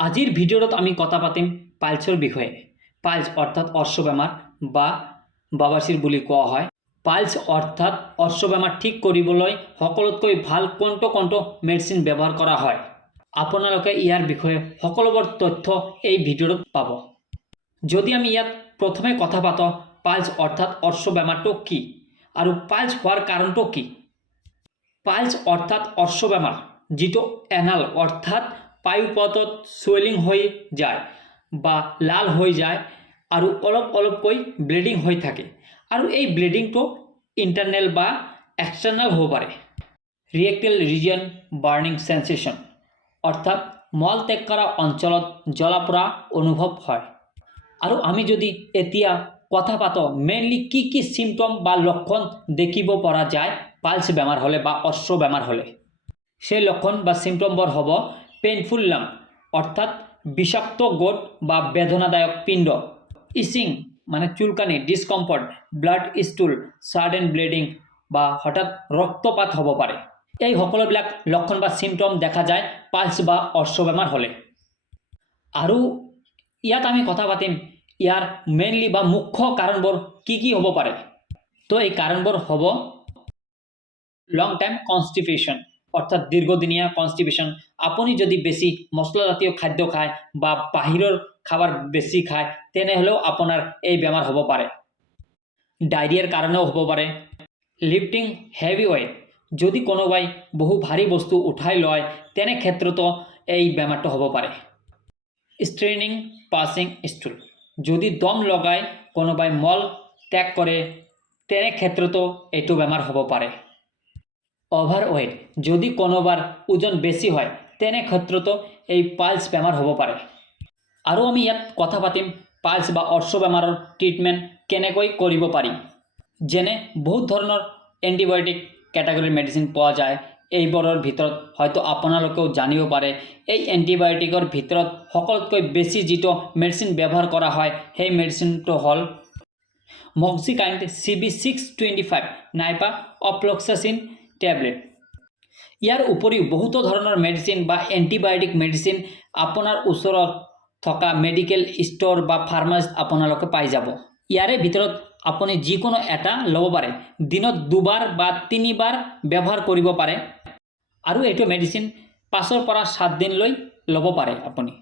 আজিৰ ভিডিঅ'ত আমি কথা পাতিম পাইলছৰ বিষয়ে। পাইলছ অৰ্থাৎ অৰ্শ বেমাৰ বা বাবাচিৰ বুলি কোৱা হয়। পাইলছ অৰ্থাৎ অৰ্শ বেমাৰ ঠিক কৰিবলৈ সকলোতকৈ ভাল কোনটো মেডিচিন ব্যৱহাৰ কৰা হয়। আপোনালোকে ইয়াৰ বিষয়ে সকলোবোৰ তথ্য এই ভিডিঅ'ত পাব। যদি আমি ইয়াত প্ৰথমে কথা পাতো পাইলছ অৰ্থাৎ অৰ্শ বেমাৰটো কি আৰু পাইলছ হোৱাৰ কাৰণটো কি। পাইলছ অৰ্থাৎ অৰ্শ বেমাৰ যিটো এনাল অৰ্থাৎ পায়ুপথত সুৱেলিং হৈ যায় বা লাল হৈ যায় আৰু অলপকৈ ব্লিডিং হৈ থাকে আৰু এই ব্লিডিংটো ইণ্টাৰনেল বা এক্সটাৰ্নেল হ'ব পাৰে। ৰিয়েক্টেল ৰিজন বাৰ্নিং সেন্সেশন অৰ্থাৎ মল ত্যাগ কৰা অঞ্চলত জ্বলা পোৰা অনুভৱ হয়। আৰু আমি যদি এতিয়া কথা পাতো মেইনলি কি সিম্পটম বা লক্ষণ দেখিব পৰা যায় পাইলছ বেমাৰ হ'লে বা অৰ্শ বেমাৰ হ'লে। সেই লক্ষণ বা সিম্পটমবোৰ হ'ব পেইনফুল লাম্প অৰ্থাৎ বিষাক্ত গোট বা বেদনাদায়ক পিণ্ড, ইচিং মানে চুলকানি, ডিসকমফৰ্ট, ব্লাড স্টুল, সাডেন ব্লিডিং বা হঠাৎ ৰক্তপাত হ'ব পাৰে। এই সকলোবিলাক লক্ষণ বা সিম্পটম দেখা যায় পাইলছ বা অৰ্শ বেমাৰ হ'লে। আৰু ইয়াত আমি কথা পাতিম ইয়াৰ মেইনলি বা মুখ্য কাৰণবোৰ কি হ'ব পাৰে। তো এই কাৰণবোৰ হ'ব লং টাইম কনষ্টিপেশ্যন অৰ্থাৎ দীৰ্ঘদিনীয়া কনষ্টিপেশ্যন। আপুনি যদি বেছি মছলাজাতীয় খাদ্য খায় বা বাহিৰৰ খাবাৰ বেছি খায় তেনেহলেও আপোনাৰ এই বেমাৰ হ'ব পাৰে। ডায়ৰিয়াৰ কাৰণেও হ'ব পাৰে। লিফটিং হেভি ওয়েট যদি কোনোবাই বহু ভাৰী বস্তু উঠাই লয় তেনে ক্ষেত্ৰতো এই বেমাৰটো হ'ব পাৰে। স্ট্ৰেইনিং পাছিং ষ্টুল যদি দম লগাই কোনোবাই মল ত্যাগ কৰে তেনে ক্ষেত্ৰতো এইটো বেমাৰ হ'ব পাৰে। অভাৰৱেট যদি কোনোবাৰ ওজন বেছি হয় তেনে ক্ষেত্ৰতো এই পাইলছ বেমাৰ হ'ব পাৰে। আৰু আমি ইয়াত কথা পাতিম পাইলছ বা অৰ্শ বেমাৰৰ ট্ৰিটমেণ্ট কেনেকৈ কৰিব পাৰি। যেনে বহুত ধৰণৰ এণ্টিবায়'টিক কেটাগৰীৰ মেডিচিন পোৱা যায়। এইবোৰৰ ভিতৰত হয়তো আপোনালোকেও জানিব পাৰে এই এণ্টিবায়'টিকৰ ভিতৰত সকলোতকৈ বেছি যিটো মেডিচিন ব্যৱহাৰ কৰা হয় সেই মেডিচিনটো হ'ল মক্সিকাইণ্ড CB625 নাইবা অফ্লক্সাচিন টেবলেট। ইয়াৰ উপৰিও বহুতো ধৰণৰ মেডিচিন বা এণ্টিবায়'টিক মেডিচিন আপোনাৰ ওচৰত থকা মেডিকেল ষ্ট'ৰ বা ফাৰ্মাচীত আপোনালোকে পাই যাব। ইয়াৰে ভিতৰত আপুনি যিকোনো এটা ল'ব পাৰে। দিনত 2বাৰ বা 3বাৰ ব্যৱহাৰ কৰিব পাৰে আৰু এইটো মেডিচিন 5ৰ পৰা 7 দিনলৈ ল'ব পাৰে আপুনি।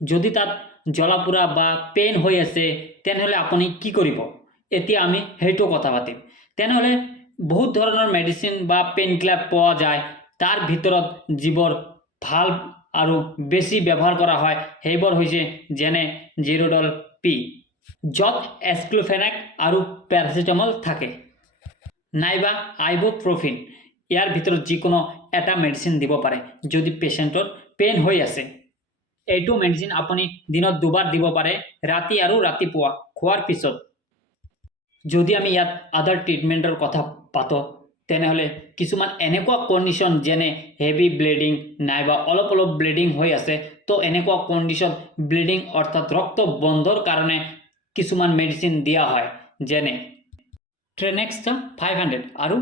যদি তাত জ্বলা পোৰা বা পেইন হৈ আছে তেনেহ'লে আপুনি কি কৰিব এতিয়া আমি সেইটো কথা পাতিম। তেনেহ'লে বহুত ধৰণৰ মেডিচিন বা পেইন কিলাৰ পোৱা যায়। তাৰ ভিতৰত যিবোৰ ভাল আৰু বেছি ব্যৱহাৰ কৰা হয় সেইবোৰ হৈছে যেনে জিৰোডল পি য'ত এস্ক্লোফেনাক আৰু পেৰাচিটামল থাকে, নাইবা আইবুপ্ৰফিন। ইয়াৰ ভিতৰত যিকোনো এটা মেডিচিন দিব পাৰে যদি পেচেণ্টৰ পেইন হৈ আছে। এইটো মেডিচিন আপুনি দিনত 2বাৰ দিব পাৰে, ৰাতি আৰু ৰাতিপুৱা খোৱাৰ পিছত। যদি আমি ইয়াত আদাৰ ট্ৰিটমেণ্টৰ কথা পাতো তেনেহ'লে কিছুমান এনেকুৱা কণ্ডিশ্যন যেনে হেভি ব্লিডিং নাইবা অলপ ব্লিডিং হৈ আছে তো এনেকুৱা কণ্ডিশ্যন ব্লিডিং অৰ্থাৎ ৰক্ত বন্ধৰ কাৰণে কিছুমান মেডিচিন দিয়া হয় যেনে ট্ৰেনেক্সা 500 আৰু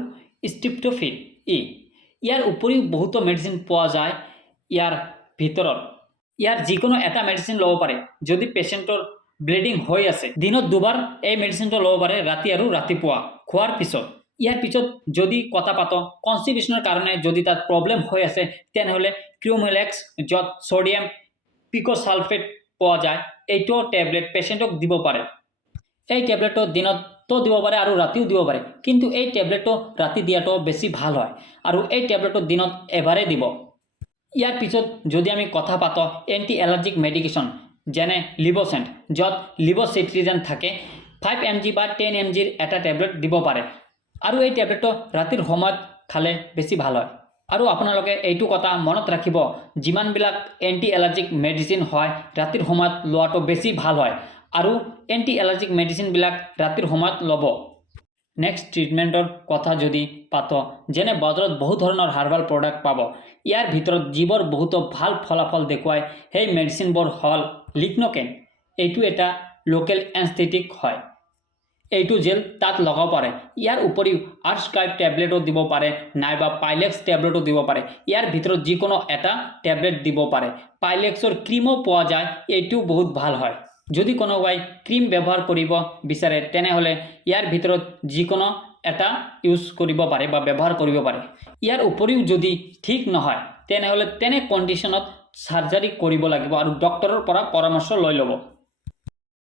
ষ্টিপ্টোফিট ই। ইয়াৰ উপৰিও বহুতো মেডিচিন পোৱা যায়। ইয়াৰ ভিতৰত ইয়াৰ যিকোনো এটা মেডিচিন ল'ব পাৰে যদি পেচেণ্টৰ ব্লিডিং হৈ আছে। দিনত 2বাৰ এই মেডিচিনটো ল'ব পাৰে, ৰাতি আৰু ৰাতিপুৱা খোৱাৰ পিছত। ইয়াৰ পিছত যদি কথা পাতো কনষ্টিপেশ্যনৰ কাৰণে যদি তাত প্ৰব্লেম হৈ আছে তেনেহ'লে ক্ৰিউমেলেক্স য'ত ছ'ডিয়াম পিক'চালফেট পোৱা যায় এইটো টেবলেট পেচেণ্টক দিব পাৰে। এই টেবলেটটো দিনতো দিব পাৰে আৰু ৰাতিও দিব পাৰে, কিন্তু এই টেবলেটটো ৰাতি দিয়াটো বেছি ভাল হয় আৰু এই টেবলেটটো দিনত এবাৰেই দিব। ইয়াৰ পিছত যদি আমি কথা পাতো এণ্টি এলাৰ্জিক মেডিকেশ্যন যেনে লিভোচেণ্ট য'ত লিভোচিট্ৰিজিন থাকে 5 mg বা 10 mgৰ এটা টেবলেট দিব পাৰে আৰু এই টেবলেটটো ৰাতিৰ সময়ত খালে বেছি ভাল হয়। আৰু আপোনালোকে এইটো কথা মনত ৰাখিব যিমানবিলাক এণ্টি এলাৰ্জিক মেডিচিন হয় ৰাতিৰ সময়ত লোৱাটো বেছি ভাল হয় আৰু এণ্টি এলাৰ্জিক মেডিচিনবিলাক ৰাতিৰ সময়ত ল'ব। নেক্সট ট্ৰিটমেণ্টৰ কথা যদি পাতো যেনে বজাৰত বহুত ধৰণৰ হাৰ্বাল প্ৰডাক্ট পাব। ইয়াৰ ভিতৰত যিবোৰ বহুতো ভাল ফলাফল দেখুৱায় সেই মেডিচিনবোৰ হ'ল লিগনোকেন। এইটো এটা লোকেল এনস্থেটিক হয়। এইটো জেল তাত লগাব পাৰে। ইয়াৰ উপৰিও আৰ্চকাইভ টেবলেটো দিব পাৰে, নাইবা পাইলেক্স টেবলেটো দিব পাৰে। ইয়াৰ ভিতৰত যিকোনো এটা টেবলেট দিব পাৰে। পাইলেক্সৰ ক্ৰীমো পোৱা যায়, এইটোও বহুত ভাল হয়। যদি কোনোবাই ক্ৰীম ব্যৱহাৰ কৰিব বিচাৰে তেনেহ'লে ইয়াৰ ভিতৰত যিকোনো এটা ইউজ কৰিব পাৰে বা ব্যৱহাৰ কৰিব পাৰে। ইয়াৰ উপৰিও যদি ঠিক নহয় তেনেহ'লে তেনে কণ্ডিশ্যনত সাৰ্জাৰী কৰিব লাগিব আৰু ডক্টৰৰ পৰা পৰামৰ্শ লৈ ল'ব।